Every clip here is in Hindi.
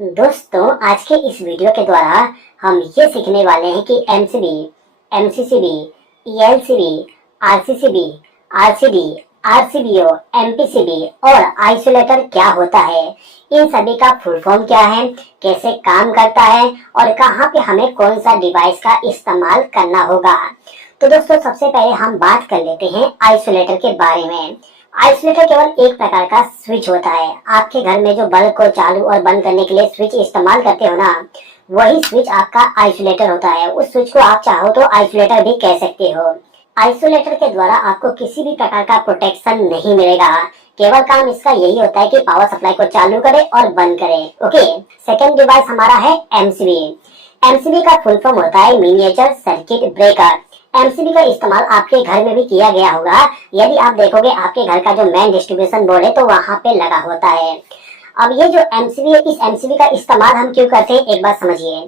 दोस्तों, आज के इस वीडियो के द्वारा हम ये सीखने वाले हैं कि MCB, MCCB, ELCB, RCCB, RCD, RCBO, MPCB और आइसोलेटर क्या होता है, इन सभी का फुल फॉर्म क्या है, कैसे काम करता है और कहाँ पे हमें कौन सा डिवाइस का इस्तेमाल करना होगा। तो दोस्तों, सबसे पहले हम बात कर लेते हैं आइसोलेटर के बारे में। आइसोलेटर केवल एक प्रकार का स्विच होता है। आपके घर में जो बल्ब को चालू और बंद करने के लिए स्विच इस्तेमाल करते हो ना, वही स्विच आपका आइसोलेटर होता है। उस स्विच को आप चाहो तो आइसोलेटर भी कह सकते हो। आइसोलेटर के द्वारा आपको किसी भी प्रकार का प्रोटेक्शन नहीं मिलेगा। केवल काम इसका यही होता है कि पावर सप्लाई को चालू करे और बंद करे। ओके, सेकेंड डिवाइस हमारा है एमसीबी। एमसीबी का फुल फॉर्म होता है मिनिएचर सर्किट ब्रेकर। एमसीबी का इस्तेमाल आपके घर में भी किया गया होगा। यदि आप देखोगे आपके घर का जो मेन डिस्ट्रीब्यूशन बोर्ड है तो वहां पे लगा होता है। अब ये जो एमसीबी है, इस एमसीबी का इस्तेमाल हम क्यों करते हैं, एक बात समझिए।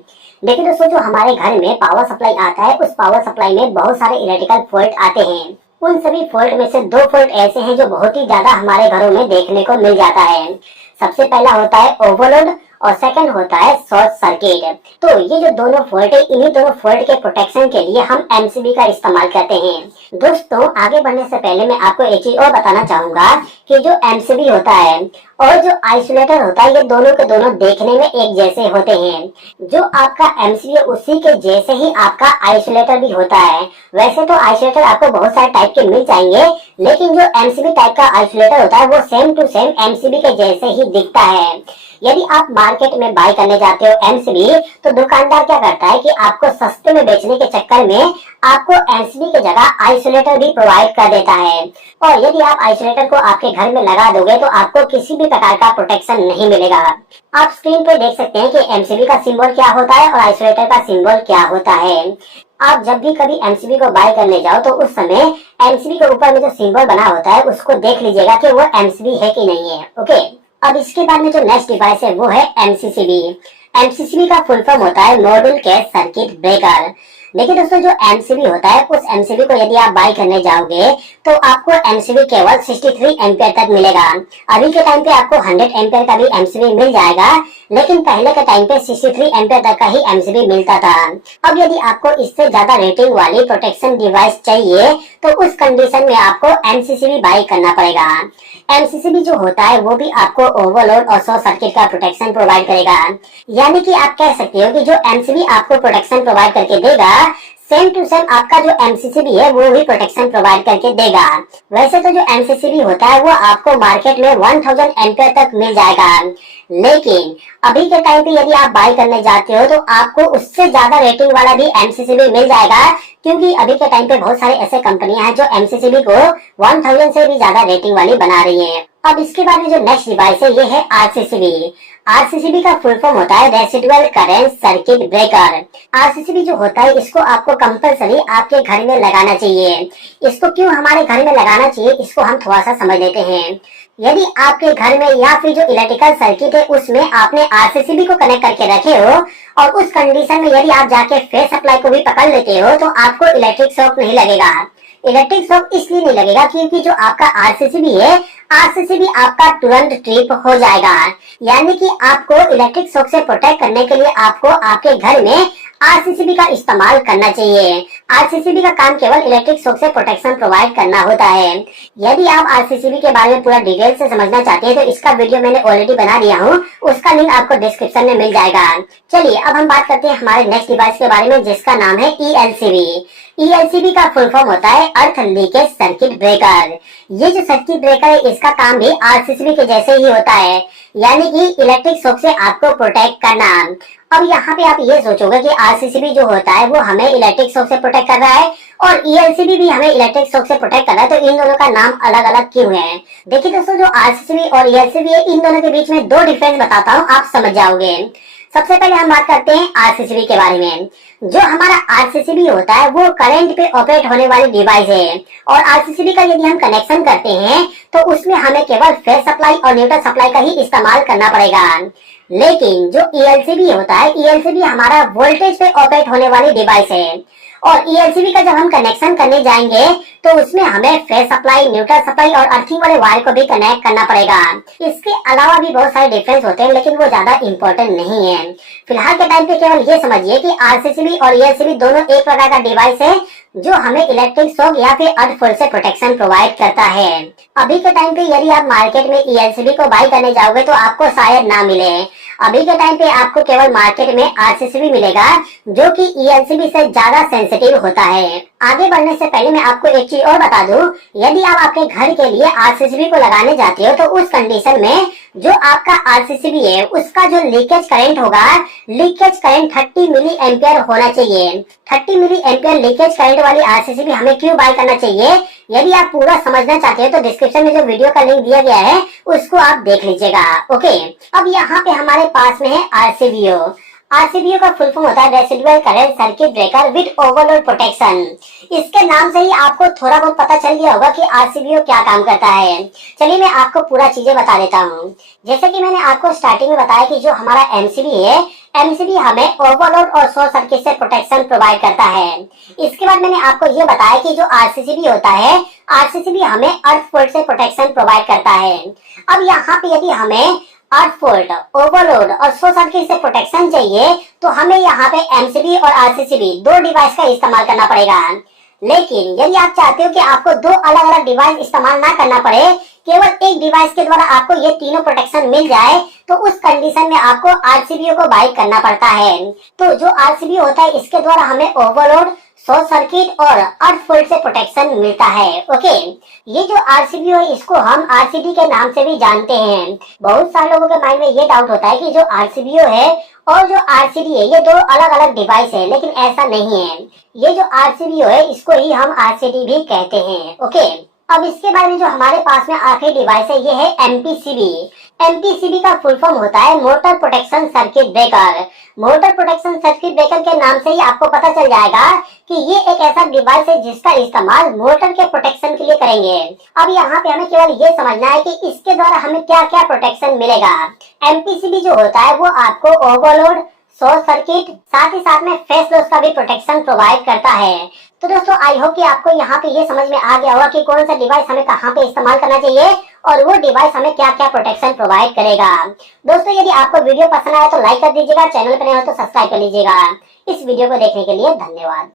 देखिए दोस्तों, जो हमारे घर में पावर सप्लाई आता है, उस पावर सप्लाई में बहुत सारे इलेक्ट्रिकल फॉल्ट आते हैं। उन सभी फॉल्ट में से दो फॉल्ट ऐसे हैं जो बहुत ही ज्यादा हमारे घरों में देखने को मिल जाता है। सबसे पहला होता है ओवरलोड और सेकंड होता है शॉर्ट सर्किट। तो ये जो दोनों फॉल्ट है, इन्हीं दोनों फॉल्ट के प्रोटेक्शन के लिए हम एमसीबी का इस्तेमाल करते हैं। दोस्तों, आगे बढ़ने से पहले मैं आपको एक चीज और बताना चाहूंगा कि जो एमसीबी होता है और जो आइसोलेटर होता है, ये दोनों के दोनों देखने में एक जैसे होते हैं। जो आपका एमसीबी है उसी के जैसे ही आपका आइसोलेटर भी होता है। वैसे तो आइसोलेटर आपको बहुत सारे टाइप के मिल जाएंगे, लेकिन जो एमसीबी टाइप का आइसोलेटर होता है वो सेम टू सेम एमसीबी के जैसे ही दिखता है। यदि आप मार्केट में बाय करने जाते हो एमसीबी, तो दुकानदार क्या करता है कि आपको सस्ते में बेचने के चक्कर में आपको एमसीबी की जगह आइसोलेटर भी प्रोवाइड कर देता है। और यदि आप आइसोलेटर को आपके घर में लगा दोगे तो आपको किसी भी प्रकार का प्रोटेक्शन नहीं मिलेगा। आप स्क्रीन पे देख सकते हैं कि एमसीबी का सिंबल क्या होता है और आइसोलेटर का सिंबल क्या होता है। आप जब भी कभी एमसीबी को बाय करने जाओ तो उस समय एमसीबी के ऊपर में जो सिंबल बना होता है उसको देख लीजिएगा कि वो एमसीबी है कि नहीं है। ओके, अब इसके बाद में जो नेक्स्ट डिवाइस है वो है एमसीसीबी। एमसीसीबी का फुल फॉर्म होता है मॉड्यूल केस सर्किट ब्रेकर। देखिए दोस्तों, जो एमसीबी होता है उस एमसीबी को यदि आप बाय करने जाओगे तो आपको एमसीबी केवल 63 एम्पियर तक मिलेगा। अभी के टाइम पे आपको 100 एम्पियर का भी एमसीबी मिल जाएगा, लेकिन पहले के टाइम पे 63 एम्पियर तक का ही एमसीबी मिलता था। अब यदि आपको इससे ज्यादा रेटिंग वाली प्रोटेक्शन डिवाइस चाहिए तो उस कंडीशन में आपको एमसीसीबी बाय करना पड़ेगा। एमसीसीबी जो होता है वो भी आपको ओवरलोड और शॉर्ट सर्किट का प्रोटेक्शन प्रोवाइड करेगा। यानी कि आप कह सकते हो कि जो एमसीबी आपको प्रोटेक्शन प्रोवाइड करके देगा, सेम टू सेम आपका जो एमसीसीबी है वो भी प्रोटेक्शन प्रोवाइड करके देगा। वैसे तो जो एमसीसीबी होता है वो आपको मार्केट में 1000 एम्पियर तक मिल जाएगा, लेकिन अभी के टाइम पे यदि आप बाय करने जाते हो तो आपको उससे ज्यादा रेटिंग वाला भी एमसीसीबी मिल जाएगा, क्योंकि अभी के टाइम पे बहुत सारे ऐसे कंपनियां हैं जो एमसीसीबी को 1000 से भी ज्यादा रेटिंग वाली बना रही हैं। अब इसके बाद में जो नेक्स्ट डिवाइस है ये है आरसीसीबी। आरसीसीबी का फुल फॉर्म होता है residual current circuit breaker. RCCB जो होता है इसको आपको कंपलसरी आपके घर में लगाना चाहिए। इसको क्यों हमारे घर में लगाना चाहिए, इसको हम थोड़ा सा समझ लेते हैं। यदि आपके घर में या फिर जो इलेक्ट्रिकल सर्किट है उसमें आपने आरसीसीबी को कनेक्ट करके रखे हो और उस कंडीशन में यदि आप जाके फेस सप्लाई को भी पकड़ लेते हो तो आपको इलेक्ट्रिक शॉक नहीं लगेगा। इलेक्ट्रिक शॉक इसलिए नहीं लगेगा क्योंकि जो आपका आरसीसीबी है, आरसीसीबी आपका तुरंत ट्रिप हो जाएगा। यानी कि आपको इलेक्ट्रिक शॉक से प्रोटेक्ट करने के लिए आपको आपके घर में आरसीसीबी का इस्तेमाल करना चाहिए। आरसीसीबी का काम केवल इलेक्ट्रिक शॉक से प्रोटेक्शन प्रोवाइड करना होता है। यदि आप आरसीसीबी के बारे में पूरा डिटेल से समझना चाहते हैं तो इसका वीडियो मैंने ऑलरेडी बना दिया हूँ, उसका लिंक आपको डिस्क्रिप्शन में मिल जाएगा। चलिए अब हम बात करते हैं हमारे नेक्स्ट डिवाइस के बारे में, जिसका नाम है ईएलसीबी। ईएलसीबी का फुल फॉर्म होता है अर्थ लीकेज सर्किट ब्रेकर। ये जो सर्किट ब्रेकर है इसका काम भी आरसीसीबी के जैसे ही होता है, यानी कि इलेक्ट्रिक शॉक से आपको प्रोटेक्ट करना। अब यहाँ पे आप ये सोचोगे कि आरसीसीबी जो होता है वो हमें इलेक्ट्रिक शॉक से प्रोटेक्ट कर रहा है और ईएलसीबी भी हमें इलेक्ट्रिक शॉक से प्रोटेक्ट कर रहा है, तो इन दोनों का नाम अलग अलग क्यों है। देखिए दोस्तों, जो आरसीसीबी और ईएलसीबी है, इन दोनों के बीच में दो डिफरेंस बताता हूँ, आप समझ जाओगे। सबसे पहले हम बात करते हैं आरसीसीबी के बारे में। जो हमारा आरसीसीबी होता है वो करंट पे ऑपरेट होने वाली डिवाइस है और आरसीसीबी का यदि हम कनेक्शन करते हैं तो उसमें हमें केवल फेस सप्लाई और न्यूट्रल सप्लाई का ही इस्तेमाल करना पड़ेगा। लेकिन जो ईएलसीबी होता है, ईएलसीबी हमारा वोल्टेज पे ऑपरेट होने वाली डिवाइस है और ELCB का जब हम कनेक्शन करने जाएंगे तो उसमें हमें फेस सप्लाई, न्यूट्रल सप्लाई और अर्थिंग वाले वायर को भी कनेक्ट करना पड़ेगा। इसके अलावा भी बहुत सारे डिफरेंस होते हैं, लेकिन वो ज्यादा इंपॉर्टेंट नहीं है। फिलहाल के टाइम पे केवल ये समझिए कि RCCB और ELCB दोनों एक प्रकार का डिवाइस है जो हमें इलेक्ट्रिक शॉक या फिर अर्थ फोर्स से प्रोटेक्शन प्रोवाइड करता है। अभी के टाइम पे यदि आप मार्केट में ELCB को बाय करने जाओगे तो आपको शायद ना मिले। अभी के टाइम पे आपको केवल मार्केट में RCCB मिलेगा, जो कि ELCB से ज्यादा सेंसिटिव होता है। आगे बढ़ने से पहले मैं आपको एक चीज और बता दूं, यदि आप आपके घर के लिए RCCB को लगाने जाते हो तो उस कंडीशन में जो आपका RCCB है उसका जो लीकेज करंट होगा, लीकेज करंट 30 मिली एम्पियर होना चाहिए। 30 मिली एम्पियर लीकेज करंट वाली RCCB हमें क्यों बाय करना चाहिए, यदि आप पूरा समझना चाहते हो तो डिस्क्रिप्शन में जो वीडियो का लिंक दिया गया है उसको आप देख लीजिएगा। ओके, अब यहाँ पे हमारे पास में है RCBO। RCBO का फुल फॉर्म होता है residual current circuit breaker with overload protection. इसके नाम से ही आपको थोड़ा बहुत पता चल गया होगा कि RCBO क्या काम करता है। चलिए मैं आपको पूरा चीजें बता देता हूँ। जैसे कि मैंने आपको स्टार्टिंग में बताया कि जो हमारा MCB है, MCB हमें ओवरलोड और शॉर्ट सर्किट से प्रोटेक्शन प्रोवाइड करता है। इसके बाद मैंने आपको ये बताया कि जो RCCB होता है, RCCB हमें अर्थ फोल्ड से प्रोटेक्शन प्रोवाइड करता है। अब यहाँ पे यदि हमें अर्थ फोल्ड, ओवरलोड और शॉर्ट सर्किट से प्रोटेक्शन चाहिए तो हमें यहाँ पे MCB और RCCB दो डिवाइस का इस्तेमाल करना पड़ेगा। लेकिन यदि आप चाहते हो कि आपको दो अलग अलग डिवाइस इस्तेमाल ना करना पड़े, केवल एक डिवाइस के द्वारा आपको ये तीनों प्रोटेक्शन मिल जाए, तो उस कंडीशन में आपको RCBO को बाय करना पड़ता है। तो जो RCBO होता है इसके द्वारा हमें ओवरलोड, शॉर्ट सर्किट और अर्थ फोल्ड से प्रोटेक्शन मिलता है। ओके, ये जो RCBO है इसको हम RCD के नाम से भी जानते हैं। बहुत सारे लोगों के माइंड में ये डाउट होता है कि जो RCBO है और जो RCD है ये दो अलग अलग डिवाइस है, लेकिन ऐसा नहीं है। ये जो RCBO है इसको ही हम RCD भी कहते हैं। ओके, अब इसके बाद में जो हमारे पास में आखिरी डिवाइस है ये है MPCB। MPCB का फुल फॉर्म होता है motor protection circuit breaker. Motor protection circuit breaker के नाम से ही आपको पता चल जाएगा कि ये एक ऐसा डिवाइस है जिसका इस्तेमाल मोटर के प्रोटेक्शन के लिए करेंगे। अब यहाँ पे हमें केवल ये समझना है कि इसके द्वारा हमें क्या क्या प्रोटेक्शन मिलेगा। MPCB जो होता है वो आपको ओवरलोड, शॉर्ट सर्किट, साथ ही साथ में फेस लॉस का भी प्रोटेक्शन प्रोवाइड करता है। तो दोस्तों आई होप कि आपको यहाँ पे ये समझ में आ गया होगा कि कौन सा डिवाइस हमें कहाँ पे इस्तेमाल करना चाहिए और वो डिवाइस हमें क्या क्या प्रोटेक्शन प्रोवाइड करेगा। दोस्तों यदि आपको वीडियो पसंद आया तो लाइक कर दीजिएगा, चैनल पर नए हो तो सब्सक्राइब कर लीजिएगा। इस वीडियो को देखने के लिए धन्यवाद।